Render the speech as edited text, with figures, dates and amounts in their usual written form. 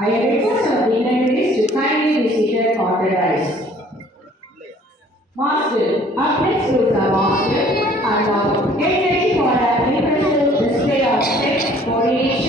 I request our dignitaries to kindly be seated on the dais. Master, up next is the master, and now get ready for an impressive display of strength, coordination,